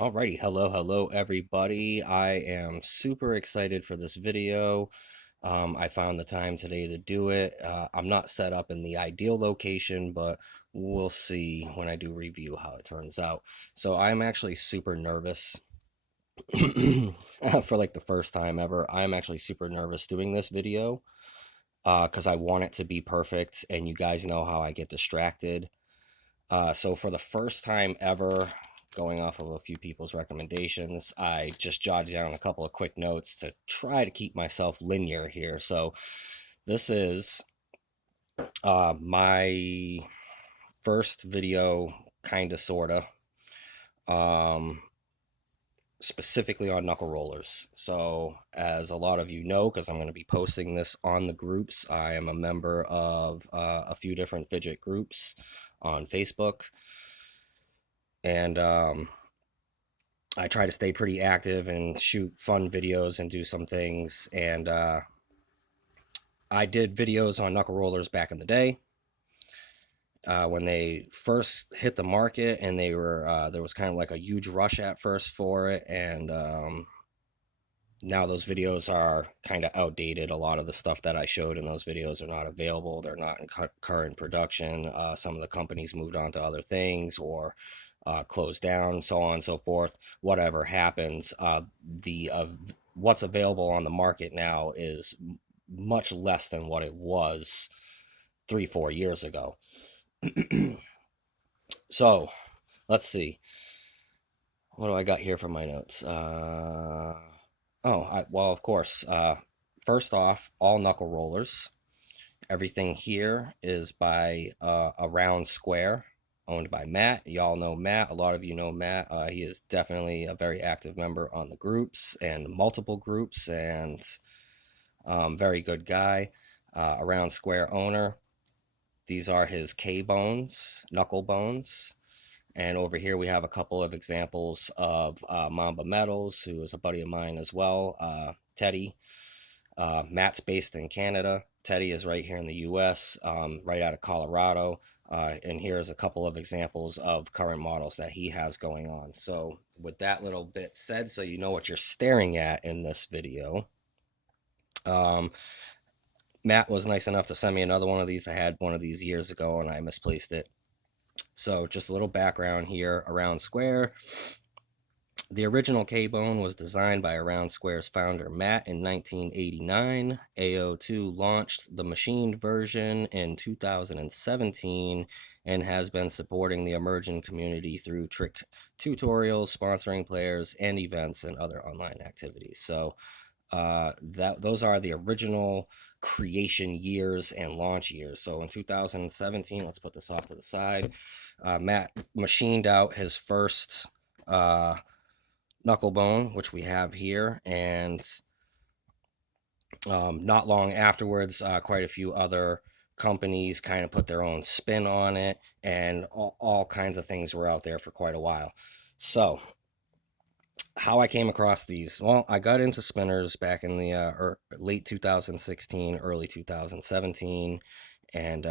Alrighty, hello everybody. I am super excited for this video. I found the time today to do it. I'm not set up in the ideal location, but we'll see when I do review how it turns out. So I'm actually super nervous for like the first time ever. I'm actually super nervous doing this video because I want it to be perfect, and you guys know how I get distracted. So for the first time ever, going off of a few people's recommendations, I just jotted down a couple of quick notes to try to keep myself linear here. So this is my first video, kind of, sort of, um, specifically on Knuckle Rollers. So as a lot of you know, because I'm going to be posting this on the groups, I am a member of a few different fidget groups on Facebook. And I try to stay pretty active and shoot fun videos and do some things. And I did videos on Knuckle Rollers back in the day when they first hit the market, and they were there was kind of like a huge rush at first for it. And now those videos are kind of outdated. A lot of the stuff that I showed in those videos are not available. They're not in current production. Some of the companies moved on to other things or closed down, so on and so forth. Whatever happens, the what's available on the market now is much less than what it was 3-4 years ago. So let's see. What do I got here for my notes? Well, of course. First off, all Knuckle Rollers. Everything here is by Aroundsquare, owned by Matt. Y'all know Matt. A lot of you know Matt. He is definitely a very active member on the groups and multiple groups, and very good guy. Aroundsquare owner. These are his K-bones, knuckle bones. And over here we have a couple of examples of Mamba Metals, who is a buddy of mine as well. Teddy. Matt's based in Canada. Teddy is right here in the US, right out of Colorado. And here's a couple of examples of current models that he has going on. So with that little bit said, so you know what you're staring at in this video, Matt was nice enough to send me another one of these. I had one of these years ago and I misplaced it. So just a little background here. Aroundsquare. The original K-Bone was designed by Aroundsquare's founder Matt in 1989. AO2 launched the machined version in 2017 and has been supporting the emerging community through trick tutorials, sponsoring players, and events and other online activities. So those are the original creation years and launch years. So in 2017, let's put this off to the side. Matt machined out his first knuckle bone, which we have here, and not long afterwards, quite a few other companies kind of put their own spin on it, and all kinds of things were out there for quite a while. So how I came across these, well, I got into spinners back in the late 2016, early 2017, and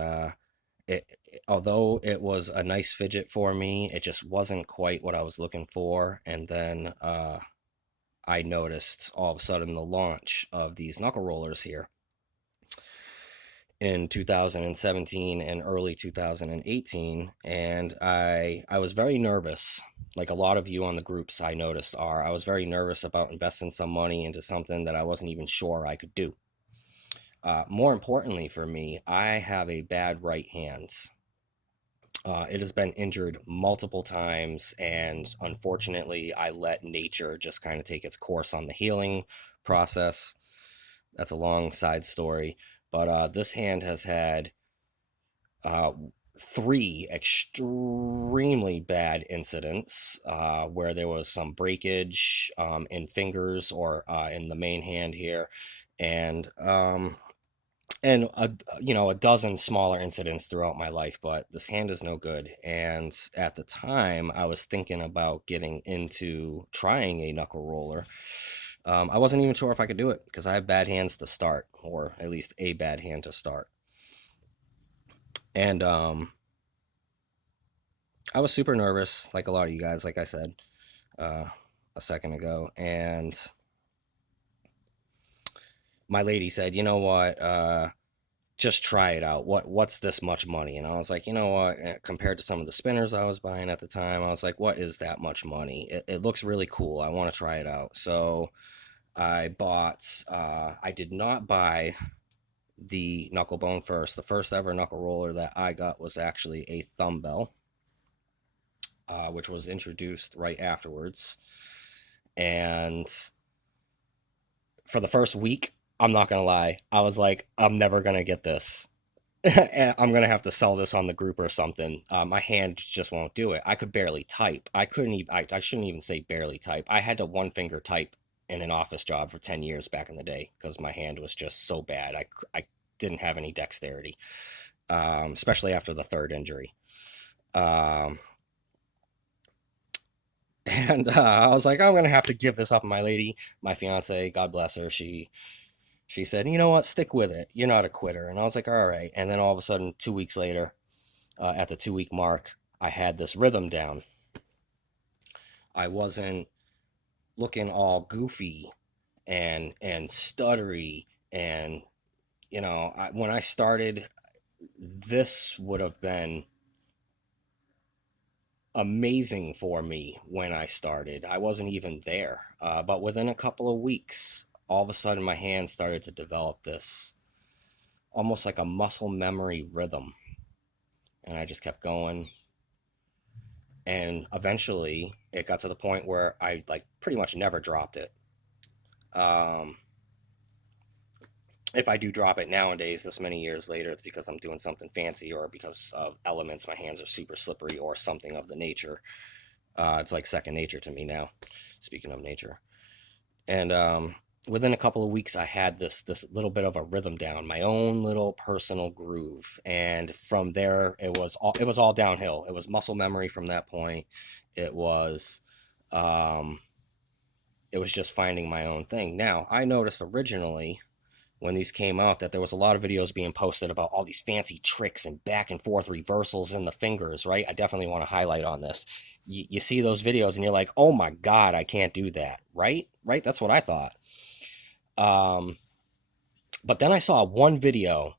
although it was a nice fidget for me, it just wasn't quite what I was looking for. And then I noticed all of a sudden the launch of these knuckle rollers here in 2017 and early 2018, and I was very nervous. Like a lot of you on the groups, I noticed, I was very nervous about investing some money into something that I wasn't even sure I could do. More importantly for me, I have a bad right hand. It has been injured multiple times, and unfortunately, I let nature just kind of take its course on the healing process. That's a long side story, but this hand has had uh, three extremely bad incidents where there was some breakage in fingers or in the main hand here, and a dozen smaller incidents throughout my life. But this hand is no good, and at the time I was thinking about getting into trying a knuckle roller. I wasn't even sure if I could do it because I have bad hands to start, or at least a bad hand to start. And I was super nervous, like a lot of you guys, like I said. uh, a second ago, and my lady said, "You know what? Just try it out. What's this much money?" And I was like, you know what? Compared to some of the spinners I was buying at the time, I was like, what is that much money? It looks really cool. I want to try it out. So I bought. I did not buy the knuckle bone first. The first ever knuckle roller that I got was actually a thumb bell, which was introduced right afterwards. And for the first week, I'm not gonna lie, I was like, I'm never gonna get this. I'm gonna have to sell this on the group or something. My hand just won't do it. I could barely type. I couldn't even. I shouldn't even say barely type. I had to one finger type in an office job for 10 years back in the day because my hand was just so bad. I didn't have any dexterity, especially after the third injury. Um, and I was like, I'm gonna have to give this up. My lady, my fiance, God bless her, she said, you know what, stick with it. You're not a quitter. And I was like, all right. And then all of a sudden, 2 weeks later, at the 2 week mark, I had this rhythm down. I wasn't looking all goofy and stuttery. And when I started, this would have been amazing for me when I started. I wasn't even there, but within a couple of weeks, all of a sudden my hand started to develop this almost like a muscle memory rhythm, and I just kept going. And eventually it got to the point where I like pretty much never dropped it. um, if I do drop it nowadays, this many years later, it's because I'm doing something fancy or because of elements. My hands are super slippery or something of the nature. It's like second nature to me now. Speaking of nature, and within a couple of weeks, I had this little bit of a rhythm down, my own little personal groove, and from there, it was all downhill. It was muscle memory from that point. It was. Um, it was just finding my own thing. Now, I noticed originally when these came out that there was a lot of videos being posted about all these fancy tricks and back and forth reversals in the fingers, right? I definitely want to highlight on this. You see those videos and you're like, oh my God, I can't do that, right? Right? That's what I thought. Um, but then I saw one video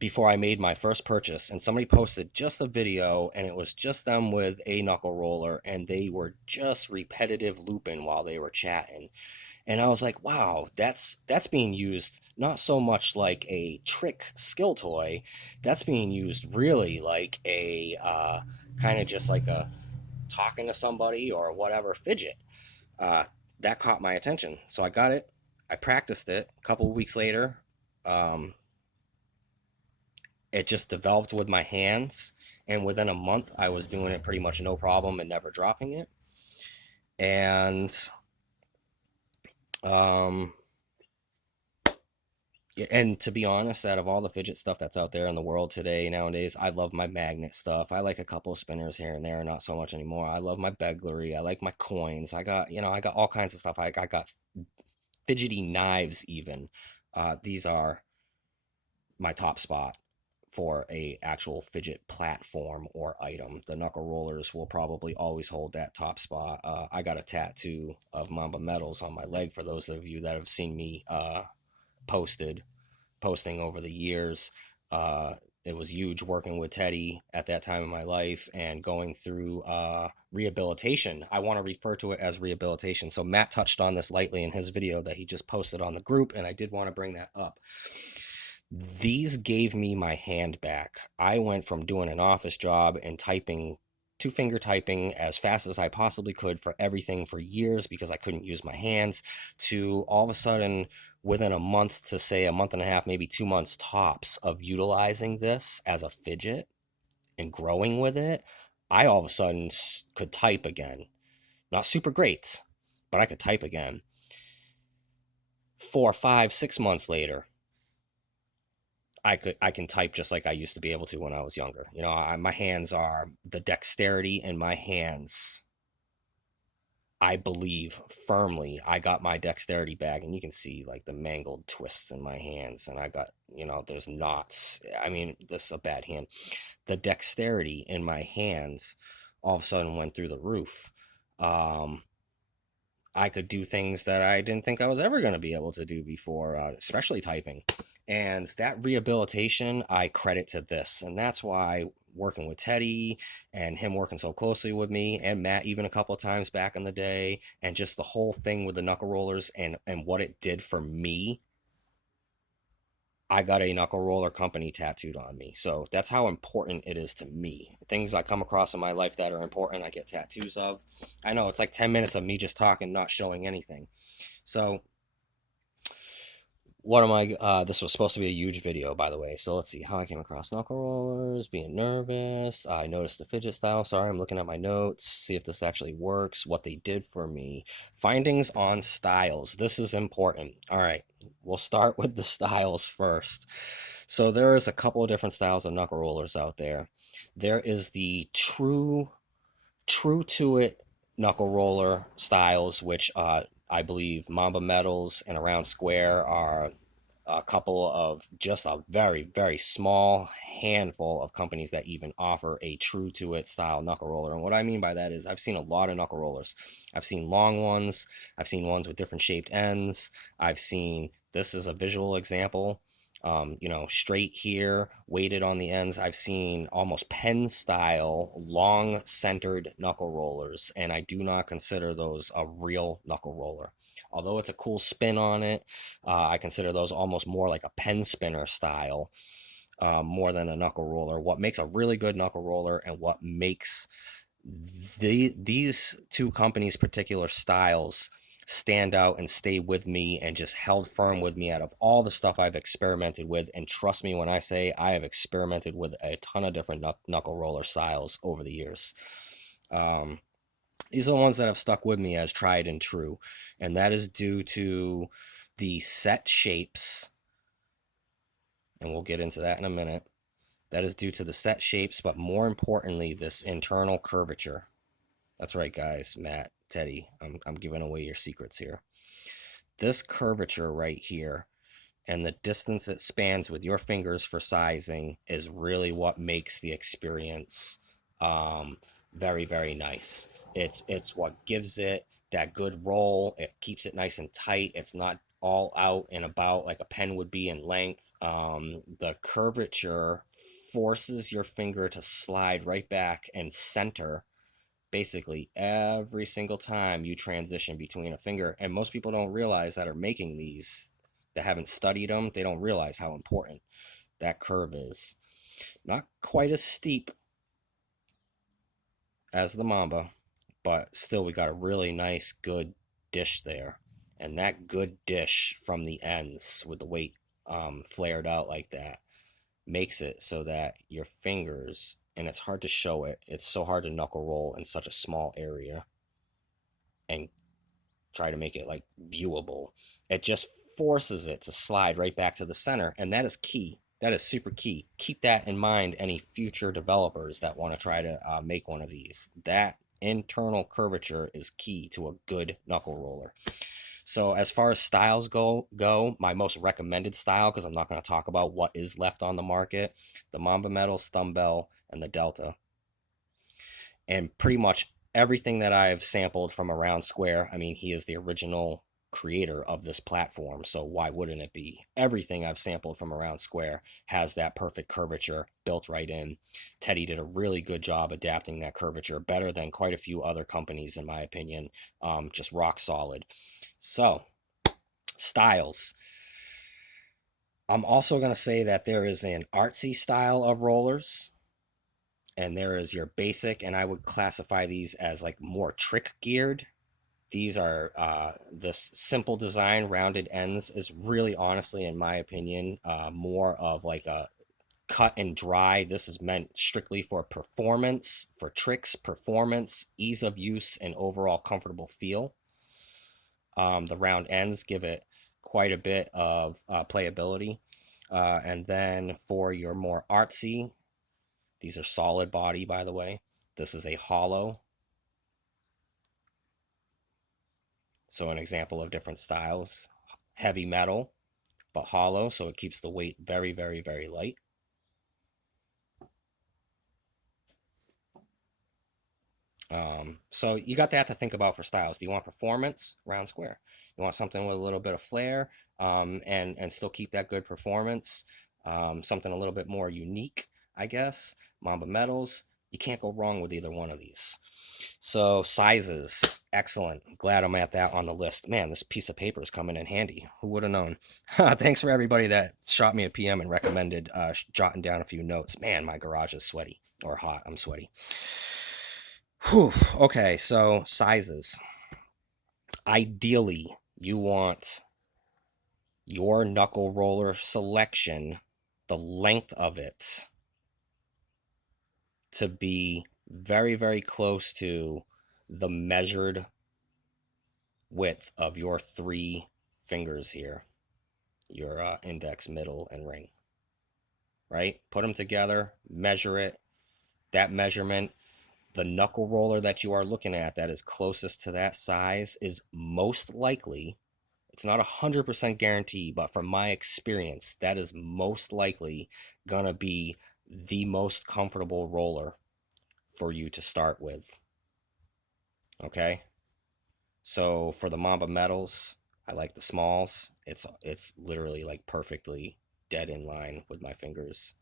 before I made my first purchase, and somebody posted just a video, and it was just them with a knuckle roller, and they were just repetitive looping while they were chatting. And I was like, wow, that's being used not so much like a trick skill toy, that's being used really like a kind of just like a talking to somebody or whatever fidget. Uh, that caught my attention, so I got it. I practiced it. A couple of weeks later, um, it just developed with my hands, and within a month, I was doing it pretty much no problem and never dropping it. And um, yeah, and to be honest, out of all the fidget stuff that's out there in the world today nowadays, I love my magnet stuff. I like a couple of spinners here and there, not so much anymore. I love my beglery. I like my coins. I got all kinds of stuff. I got fidgety knives even. These are my top spot for a actual fidget platform or item. The knuckle rollers will probably always hold that top spot. I got a tattoo of Mamba medals on my leg for those of you that have seen me posted posting over the years. Uh, it was huge working with Teddy at that time in my life and going through rehabilitation. I want to refer to it as rehabilitation. So Matt touched on this lightly in his video that he just posted on the group, and I did want to bring that up. These gave me my hand back. I went from doing an office job and typing, two finger typing as fast as I possibly could for everything for years because I couldn't use my hands, to all of a sudden, within a month to say a month and a half, maybe 2 months tops of utilizing this as a fidget and growing with it, I all of a sudden could type again. Not super great, but I could type again. 4, 5, 6 months later, I can type just like I used to be able to when I was younger. My hands are the dexterity in my hands. I believe firmly I got my dexterity back, and you can see like the mangled twists in my hands, and I got there's knots. I mean, this is a bad hand. The dexterity in my hands all of a sudden went through the roof. Um, I could do things that I didn't think I was ever going to be able to do before, especially typing. And that rehabilitation, I credit to this. And that's why working with Teddy and him working so closely with me and Matt even a couple of times back in the day, and just the whole thing with the knuckle rollers and what it did for me. I got a knuckle roller company tattooed on me. So that's how important it is to me. Things I come across in my life that are important, I get tattoos of. I know it's like 10 minutes of me just talking, not showing anything. So what am I? This was supposed to be a huge video, by the way. So let's see how I came across knuckle rollers, being nervous. I noticed the fidget style. Sorry, I'm looking at my notes, see if this actually works, what they did for me. Findings on styles. This is important. All right, we'll start with the styles first. So there's a couple of different styles of knuckle rollers out there. There is the true to it knuckle roller styles, which I believe Mamba Metals and Aroundsquare are a couple of just a very small handful of companies that even offer a true to it style knuckle roller. And what I mean by that is I've seen a lot of knuckle rollers. I've seen long ones, I've seen ones with different shaped ends, I've seen, this is a visual example, straight here, weighted on the ends. I've seen almost pen style, long centered knuckle rollers, and I do not consider those a real knuckle roller. Although it's a cool spin on it, I consider those almost more like a pen spinner style, more than a knuckle roller. What makes a really good knuckle roller and what makes these two companies' particular styles stand out and stay with me and just held firm with me out of all the stuff I've experimented with. And trust me when I say I have experimented with a ton of different knuckle roller styles over the years. These are the ones that have stuck with me as tried and true, and that is due to the set shapes, and we'll get into that in a minute. That is due to the set shapes, but more importantly, this internal curvature. That's right, guys. Matt, Teddy, I'm giving away your secrets here. This curvature right here and the distance it spans with your fingers for sizing is really what makes the experience very nice. It's what gives it that good roll. It keeps it nice and tight. It's not all out and about like a pen would be in length. The curvature forces your finger to slide right back and center basically every single time you transition between a finger. And most people don't realize that are making these, that haven't studied them, they don't realize how important that curve is. Not quite as steep as the Mamba, but still we got a really nice good dish there. And that good dish from the ends with the weight flared out like that makes it so that your fingers, and it's hard to show it, it's so hard to knuckle roll in such a small area and try to make it like viewable. It just forces it to slide right back to the center, and that is key. That is super key. Keep that in mind, any future developers that want to try to make one of these. That internal curvature is key to a good knuckle roller. So as far as styles go, my most recommended style, because I'm not going to talk about what is left on the market, the Mamba Metals, Thumb Bell, and the Delta. And pretty much everything that I've sampled from Aroundsquare, I mean, he is the original creator of this platform, so why wouldn't it be? Everything I've sampled from Aroundsquare has that perfect curvature built right in. Teddy did a really good job adapting that curvature, better than quite a few other companies, in my opinion. Just rock solid. So, styles. I'm also going to say that there is an artsy style of rollers, and there is your basic, and I would classify these as like more trick geared. These are this simple design, rounded ends is really honestly, in my opinion, more of like a cut and dry. This is meant strictly for performance, for tricks, performance, ease of use, and overall comfortable feel. The round ends give it quite a bit of playability. And then for your more artsy, these are solid body, by the way. This is a hollow. So an example of different styles. Heavy metal, but hollow, so it keeps the weight very light. So you got that to think about for styles. Do you want performance? Round square. You want something with a little bit of flair, and still keep that good performance. Something a little bit more unique, I guess. Mamba metals. You can't go wrong with either one of these. So sizes, excellent. Glad I'm at that on the list. Man, this piece of paper is coming in handy. Who would have known? Thanks for everybody that shot me a PM and recommended jotting down a few notes. Man, my garage is sweaty or hot. I'm sweaty. Whew. Okay, so sizes. Ideally, you want your knuckle roller selection, the length of it, to be very, very close to the measured width of your three fingers here, your index, middle, and ring. Right? Put them together, measure it. That measurement, the knuckle roller that you are looking at that is closest to that size is most likely, it's not 100% guarantee, but from my experience, that is most likely gonna be the most comfortable roller for you to start with. Okay? So for the Mamba metals, I like the smalls. It's literally like perfectly dead in line with my fingers.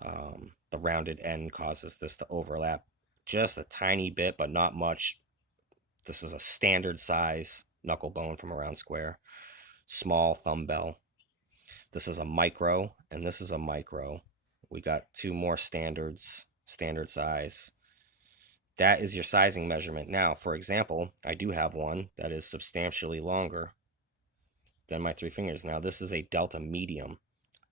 The rounded end causes this to overlap just a tiny bit, but not much. This is a standard size knuckle bone from Aroundsquare. Small thumb bell. This is a micro, and this is a micro. We got two more standards, standard size. That is your sizing measurement. Now, for example, I do have one that is substantially longer than my three fingers. Now, this is a Delta medium.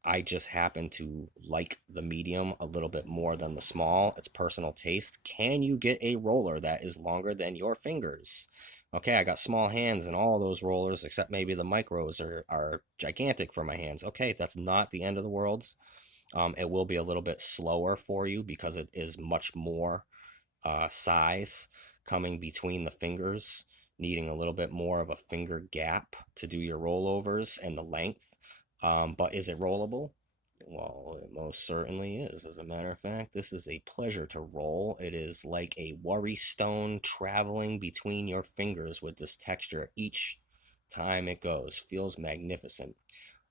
I just happen to like the medium a little bit more than the small. It's personal taste. Can you get a roller that is longer than your fingers? Okay, I got small hands and all those rollers, except maybe the micros are gigantic for my hands. Okay, that's not the end of the world. It will be a little bit slower for you because it is much more size coming between the fingers, needing a little bit more of a finger gap to do your rollovers and the length. But is it rollable? Well, it most certainly is. As a matter of fact, this is a pleasure to roll. It is like a worry stone traveling between your fingers with this texture each time it goes. Feels magnificent.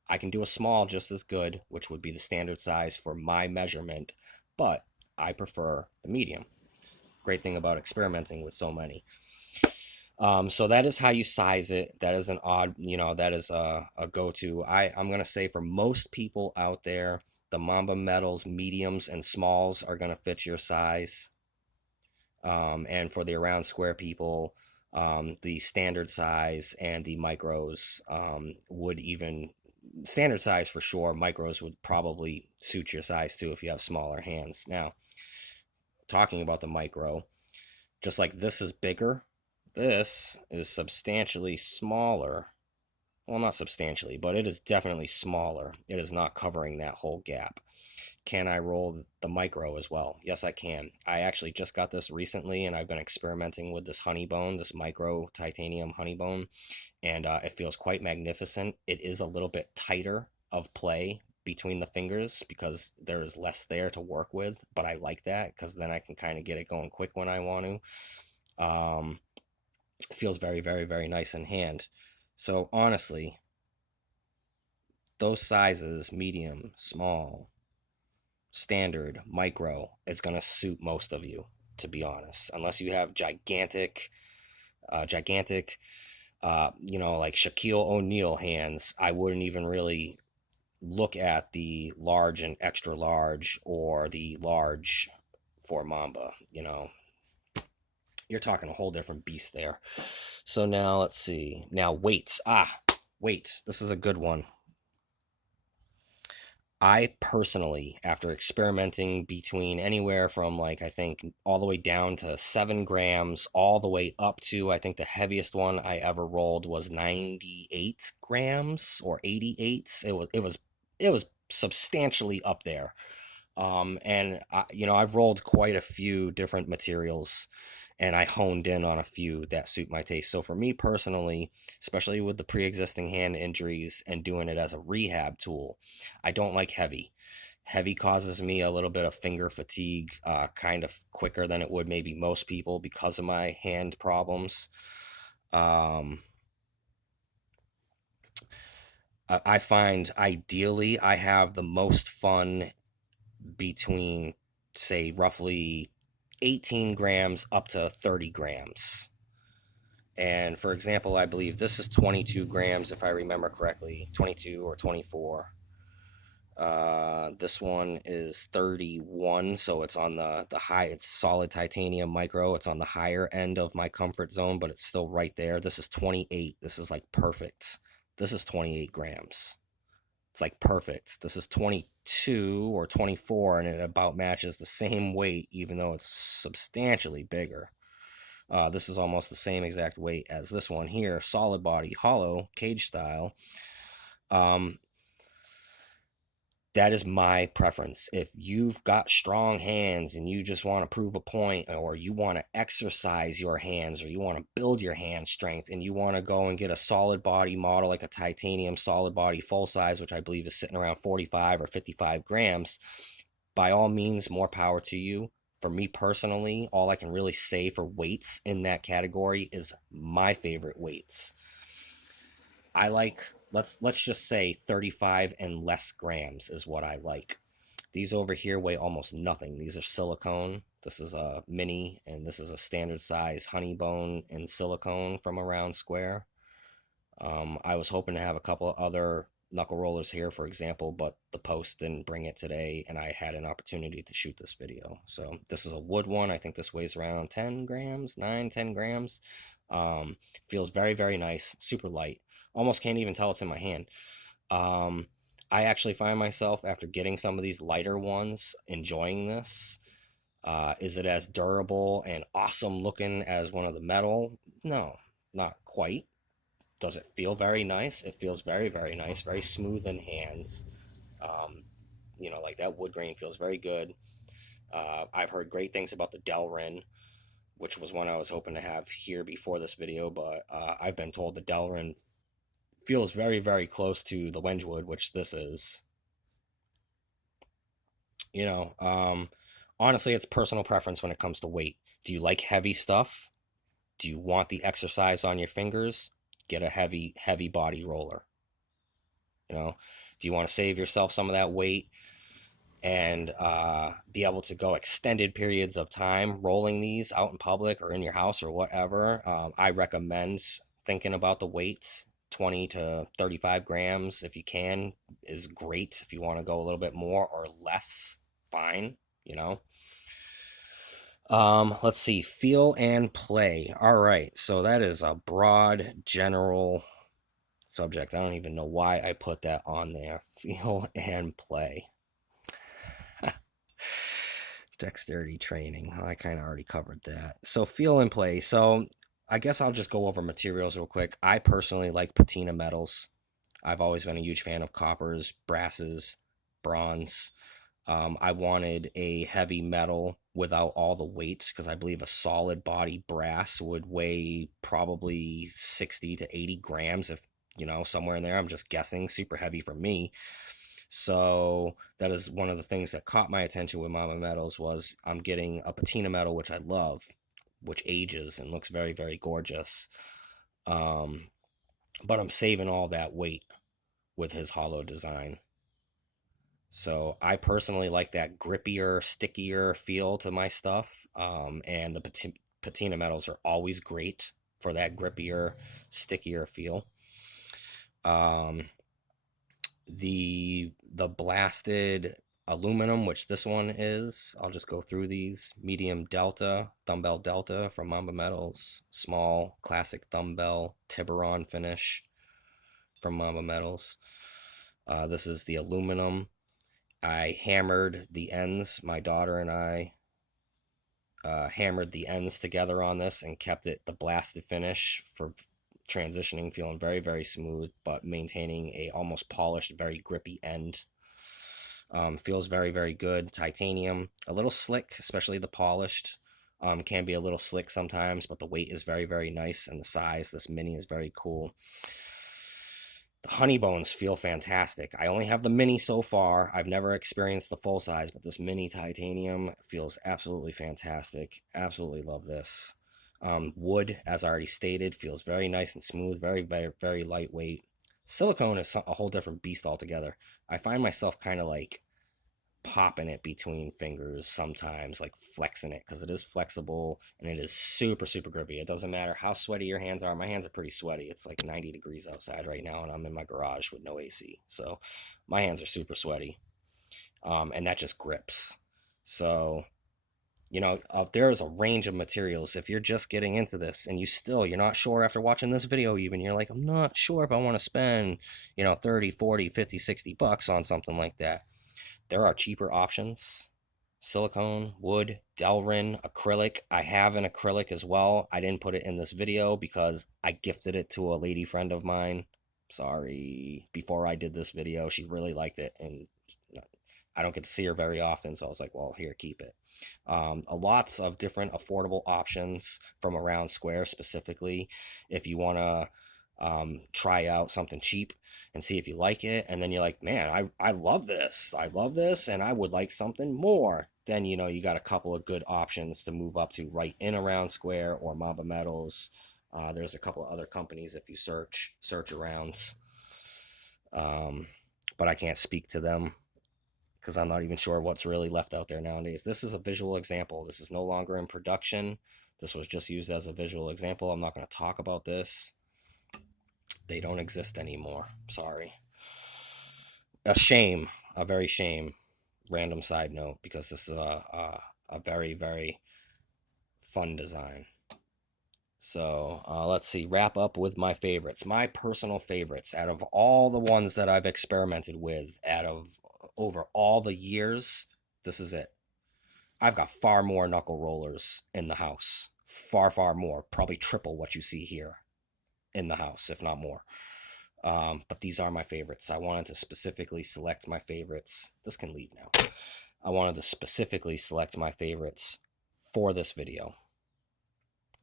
I can do a small just as good, which would be the standard size for my measurement, but I prefer the medium. Great thing about experimenting with so many. So that is how you size it. That is an odd, that is a go-to. I'm going to say for most people out there, the Mamba metals, mediums, and smalls are going to fit your size. And for the Aroundsquare people, the standard size and the micros would even, standard size for sure, micros would probably suit your size too if you have smaller hands. Now, talking about the micro, just like this is bigger, this is substantially smaller. Well, not substantially, but it is definitely smaller. It is not covering that whole gap. Can I roll the micro as well? Yes, I can. I actually just got this recently, and I've been experimenting with this honey bone, this micro titanium honey bone, and it feels quite magnificent. It is a little bit tighter of play between the fingers because there is less there to work with, but I like that because then I can kind of get it going quick when I want to. It feels very, very, very nice in hand. So honestly, those sizes, medium, small, standard, micro, is going to suit most of you, to be honest. Unless you have gigantic, like Shaquille O'Neal hands, I wouldn't even really look at the large and extra large or the large for Mamba. You're talking a whole different beast there. So now let's see. Now weights. Weights. This is a good one. I personally, after experimenting between anywhere from like, I think all the way down to 7 grams, all the way up to, I think the heaviest one I ever rolled was 98 grams or 88. It was substantially up there. I've rolled quite a few different materials and I honed in on a few that suit my taste. So for me personally, especially with the pre-existing hand injuries and doing it as a rehab tool, I don't like heavy. Heavy causes me a little bit of finger fatigue, kind of quicker than it would maybe most people because of my hand problems. Um, I find ideally I have the most fun between, say, roughly 18 grams up to 30 grams. And for example, I believe this is 22 grams, if I remember correctly, 22 or 24. This one is 31, so it's on the high, it's solid titanium micro. It's on the higher end of my comfort zone, but it's still right there. This is 28. This is like perfect. This is 28 grams. It's like perfect. This is 22 or 24, and it about matches the same weight, even though it's substantially bigger. This is almost the same exact weight as this one here, solid body, hollow, cage style. Um, that is my preference. If you've got strong hands and you just want to prove a point, or you want to exercise your hands, or you want to build your hand strength, and you want to go and get a solid body model like a titanium solid body full size, which I believe is sitting around 45 or 55 grams, by all means, more power to you. For me personally, all I can really say for weights in that category is my favorite weights. I like, let's just say 35 and less grams is what I like. These over here weigh almost nothing. These are silicone. This is a mini, and this is a standard size honey bone and silicone from Aroundsquare. I was hoping to have a couple other knuckle rollers here, for example, but the post didn't bring it today, and I had an opportunity to shoot this video. So this is a wood one. I think this weighs around 10 grams, 9, 10 grams. Feels very, very nice, super light. Almost can't even tell it's in my hand. Um, I actually find myself, after getting some of these lighter ones, enjoying this. Is it as durable and awesome looking as one of the metal? No, not quite. Does it feel very nice? It feels very, very nice, very smooth in hands. Um, like that wood grain feels very good. I've heard great things about the Delrin, which was one I was hoping to have here before this video, but I've been told the Delrin feels very, very close to the Wedgwood, which this is. You know, um, Honestly, it's personal preference when it comes to weight. Do you like heavy stuff? Do you want the exercise on your fingers? Get a heavy, heavy body roller. You know, do you want to save yourself some of that weight and be able to go extended periods of time rolling these out in public or in your house or whatever? I recommend thinking about the weights. 20 to 35 grams, if you can, is great. If you want to go a little bit more or less, fine, you know. Let's see, feel and play. All right, so that is a broad general subject. I don't even know why I put that on there. Feel and play. Dexterity training. I kind of already covered that. So feel and play. So I guess I'll just go over materials real quick. I personally like patina metals. I've always been a huge fan of coppers, brasses, bronze. I wanted a heavy metal without all the weights, because I believe a solid body brass would weigh probably 60 to 80 grams, if somewhere in there. I'm just guessing, super heavy for me. So that is one of the things that caught my attention with Mamba metals, was I'm getting a patina metal, which I love, which ages and looks very, very gorgeous. Um, but I'm saving all that weight with his hollow design. So I personally like that grippier, stickier feel to my stuff. And the patina metals are always great for that grippier, stickier feel. The blasted aluminum, which this one is, I'll just go through these. Medium delta, dumbbell delta from Mamba Metals. Small classic dumbbell Tiburon finish from Mamba Metals. This is the aluminum. I hammered the ends. My daughter and I hammered the ends together on this and kept it the blasted finish for transitioning, feeling very, very smooth, but maintaining a almost polished, very grippy end. Feels very, very good. Titanium, a little slick, especially the polished. Can be a little slick sometimes, but the weight is very, very nice, and the size, this mini, is very cool. The honey bones feel fantastic. I only have the mini so far. I've never experienced the full size, but this mini titanium feels absolutely fantastic. Absolutely love this. Wood, as I already stated, feels very nice and smooth, very, very, very lightweight. Silicone is a whole different beast altogether. I find myself kind of like popping it between fingers sometimes, like flexing it, because it is flexible and it is super, super grippy. It doesn't matter how sweaty your hands are. My hands are pretty sweaty. It's like 90 degrees outside right now, and I'm in my garage with no AC. So my hands are super sweaty, and that just grips. So, there's a range of materials. If you're just getting into this and you're not sure after watching this video, even you're like, I'm not sure if I want to spend, 30, 40, 50, 60 bucks on something like that. There are cheaper options. Silicone, wood, Delrin, acrylic. I have an acrylic as well. I didn't put it in this video because I gifted it to a lady friend of mine. Sorry. Before I did this video, she really liked it, and I don't get to see her very often, so I was like, well, here, keep it. Lots of different affordable options from Aroundsquare specifically. If you want to try out something cheap and see if you like it, and then you're like, man, I love this. I love this, and I would like something more. Then, you got a couple of good options to move up to right in Aroundsquare or Mamba Metals. There's a couple of other companies if you search around. But I can't speak to them because I'm not even sure what's really left out there nowadays. This is a visual example. This is no longer in production. This was just used as a visual example. I'm not going to talk about this. They don't exist anymore. Sorry. A shame. A very shame. Random side note, because this is a very, very fun design. So let's see. Wrap up with my favorites. My personal favorites out of all the ones that I've experimented with, out of over all the years, this is it. I've got far more knuckle rollers in the house. Far, far more. Probably triple what you see here in the house, if not more. But these are my favorites. I wanted to specifically select my favorites. This can leave now. I wanted to specifically select my favorites for this video.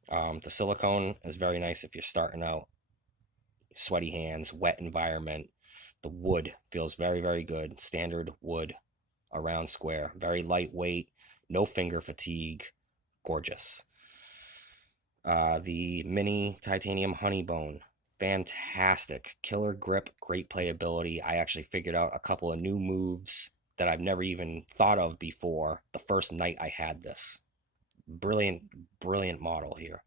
The silicone is very nice if you're starting out. Sweaty hands, wet environment. The wood feels very, very good. Standard wood, Aroundsquare. Very lightweight, no finger fatigue. Gorgeous. The mini titanium honey bone. Fantastic. Killer grip, great playability. I actually figured out a couple of new moves that I've never even thought of before the first night I had this. Brilliant, brilliant model here.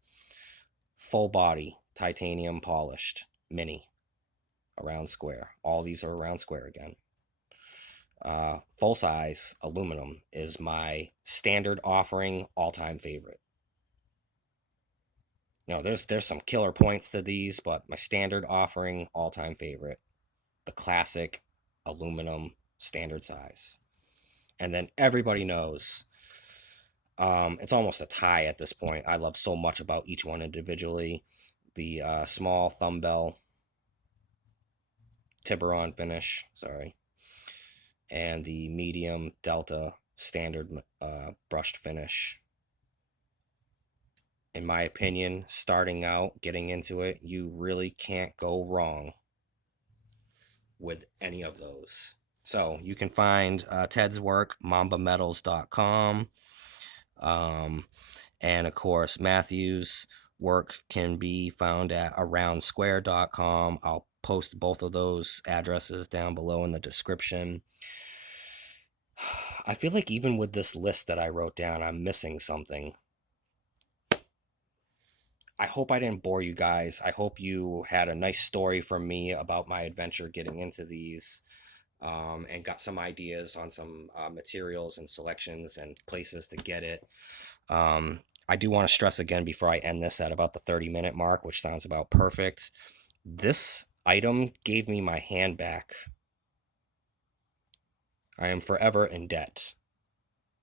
Full body, titanium polished, mini, Aroundsquare. All these are Aroundsquare again. Full size aluminum is my standard offering, all-time favorite. There's some killer points to these, but my standard offering, all-time favorite, the classic aluminum standard size. And then everybody knows, it's almost a tie at this point. I love so much about each one individually. The small thumb bell Tiburon finish, sorry, and the medium Delta standard brushed finish. In my opinion, starting out, getting into it, you really can't go wrong with any of those. So you can find Ted's work, mambametals.com. And of course, Matthew's work can be found at aroundsquare.com. I'll post both of those addresses down below in the description. I feel like even with this list that I wrote down, I'm missing something. I hope I didn't bore you guys. I hope you had a nice story from me about my adventure getting into these, and got some ideas on some materials and selections and places to get it. I do want to stress again before I end this at about the 30-minute mark, which sounds about perfect. This item gave me my hand back. I am forever in debt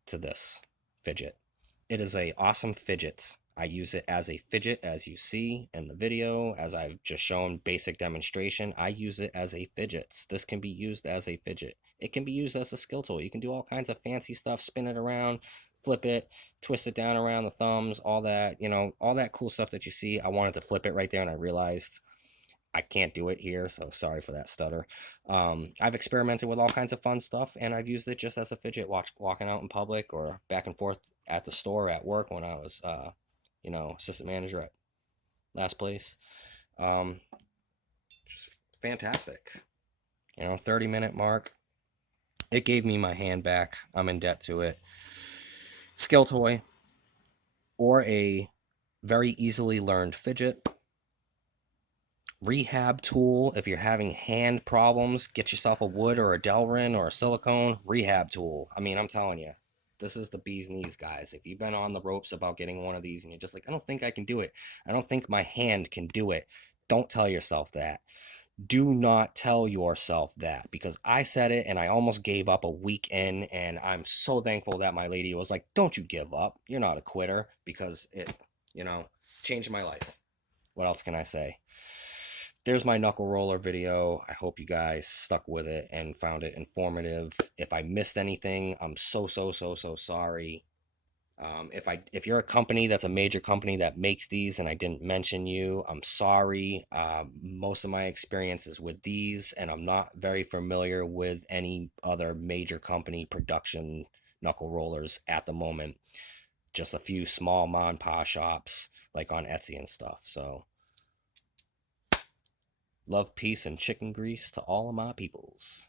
to this fidget. It is a awesome fidget. I use it as a fidget, as you see in the video, as I've just shown basic demonstration. I use it as a fidget. This can be used as a fidget. It can be used as a skill tool. You can do all kinds of fancy stuff, spin it around, flip it, twist it down around the thumbs, all that, all that cool stuff that you see. I wanted to flip it right there, and I realized I can't do it here, so sorry for that stutter. I've experimented with all kinds of fun stuff, and I've used it just as a fidget, walking out in public or back and forth at the store, at work when I was, assistant manager at last place. Um, just fantastic. 30-minute mark. It gave me my hand back. I'm in debt to it. Skill toy or a very easily learned fidget. Rehab tool. If you're having hand problems, get yourself a wood or a Delrin or a silicone rehab tool. I mean, I'm telling you, this is the bee's knees, guys. If you've been on the ropes about getting one of these and you're just like, I don't think I can do it, I don't think my hand can do it, don't tell yourself that. Do not tell yourself that, because I said it and I almost gave up a week in, and I'm so thankful that my lady was like, don't you give up, you're not a quitter, because it, changed my life. What else can I say? There's my knuckle roller video. I hope you guys stuck with it and found it informative. If I missed anything, I'm so sorry. If you're a company that's a major company that makes these and I didn't mention you, I'm sorry. Most of my experience is with these, and I'm not very familiar with any other major company production knuckle rollers at the moment. Just a few small mom and pa shops like on Etsy and stuff. So love, peace, and chicken grease to all of my peoples.